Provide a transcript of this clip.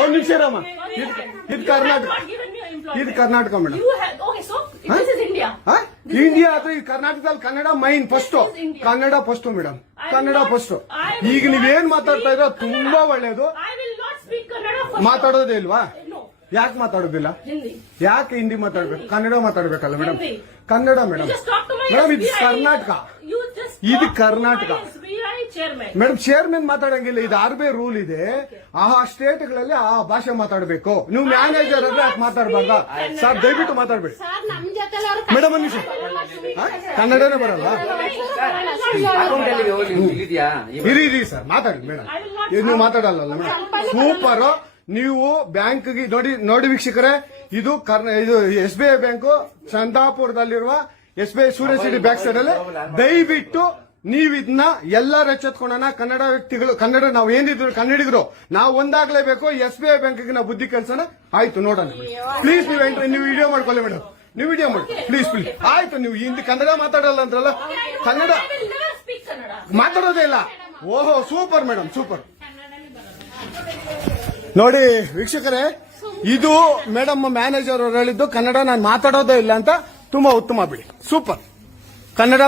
ಒಂದು ನಿಮಿಷ ರಾಮ, ಇದು ಕರ್ನಾಟಕ, ಇದು ಕರ್ನಾಟಕ ಮೇಡಮ್. ಇಂಡಿಯಾ ಆದ್ರೆ ಈ ಕರ್ನಾಟಕದಲ್ಲಿ Kannada main first, Kannada first madam, Kannada first. ಈಗ ನೀವೇನ್ ಮಾತಾಡ್ತಾ ಇರೋ ತುಂಬಾ ಒಳ್ಳೇದು. ಮಾತಾಡೋದೇ ಇಲ್ವಾ? ಯಾಕೆ ಮಾತಾಡೋದಿಲ್ಲ? ಯಾಕೆ ಹಿಂದಿ ಮಾತಾಡ್ಬೇಕು? ಕನ್ನಡ ಮಾತಾಡ್ಬೇಕಲ್ಲ ಮೇಡಮ್. ಕನ್ನಡ ಮೇಡಮ್. ಮೇಡಮ್ ಇದು ಕರ್ನಾಟಕ, ಇದು ಕರ್ನಾಟಕ ಮೇಡಮ್. ಚೇರ್ಮನ್ ಮಾತಾಡಂಗಿಲ್ಲ, ಇದು ಆರ್ಬಿ ರೂಲ್ ಇದೆ. ಆ ಸ್ಟೇಟ್ಗಳಲ್ಲಿ ಆ ಭಾಷೆ ಮಾತಾಡಬೇಕು. ನೀವು ಮ್ಯಾನೇಜರ್ ಆದ್ರೆ ಯಾಕೆ ಮಾತಾಡ್ಬಾರ್ದ ಸರ್? ದಯವಿಟ್ಟು ಮಾತಾಡ್ಬೇಡಿ ಮೇಡಮ್. ಒಂದು ನಿಮಿಷ, ಕನ್ನಡನೇ ಬರಲ್ಲ? ಇರಿ ಸರ್, ಮಾತಾಡಿ ಮೇಡಮ್. ನೀವು ಮಾತಾಡಲ್ಲ ಮೇಡಮ್. ಸೂಪರ್. ನೀವು ಬ್ಯಾಂಕ್ಗೆ ನೋಡಿ ವೀಕ್ಷಕರೇ, ಇದು SBI ಬ್ಯಾಂಕು ಚಂದಾಪುರದಲ್ಲಿರುವ SBI ಸೂರ್ಯ ಸಿಟಿ ಬ್ಯಾಕ್ ಸೈಡ್ ಅಲ್ಲಿ. ದಯವಿಟ್ಟು ನೀವು ಇದನ್ನ ಎಲ್ಲರೂ ಎಚ್ಚೆತ್ಕೊಳ್ಳೋಣ. ಕನ್ನಡ ವ್ಯಕ್ತಿಗಳು, ಕನ್ನಡ ನಾವು ಏನಿದ್ರು ಕನ್ನಡಿಗರು, ನಾವು ಒಂದಾಗ್ಲೇಬೇಕು. SBI ಬ್ಯಾಂಕ್ಗೆ ನಾವು ಬುದ್ಧಿ ಕಲ್ಸೋಣ. ಆಯ್ತು, ನೋಡೋಣ ಪ್ಲೀಸ್. ನೀವು ವಿಡಿಯೋ ಮಾಡ್ಕೊಳ್ಳಿ ಮೇಡಮ್, ನೀವು ವಿಡಿಯೋ ಮಾಡಿ ಪ್ಲೀಸ್. ಆಯ್ತು, ನೀವು ಹಿಂದಿ ಕನ್ನಡ ಮಾತಾಡಲ್ಲ ಅಂದ್ರಲ್ಲ, ಕನ್ನಡ ಮಾತಾಡೋದೇ ಇಲ್ಲ. ಓಹೋ, ಸೂಪರ್ ಮೇಡಮ್, ಸೂಪರ್. ನೋಡಿ ವೀಕ್ಷಕರೇ, ಇದು ಮೇಡಮ್ ಮ್ಯಾನೇಜರ್ ಅವರು ಹೇಳಿದ್ದು ಕನ್ನಡ ನಾನು ಮಾತಾಡೋದೇ ಇಲ್ಲ ಅಂತ. ತುಂಬಾ ಉತ್ತಮ ಬಿಡಿ, ಸೂಪರ್. ಕನ್ನಡ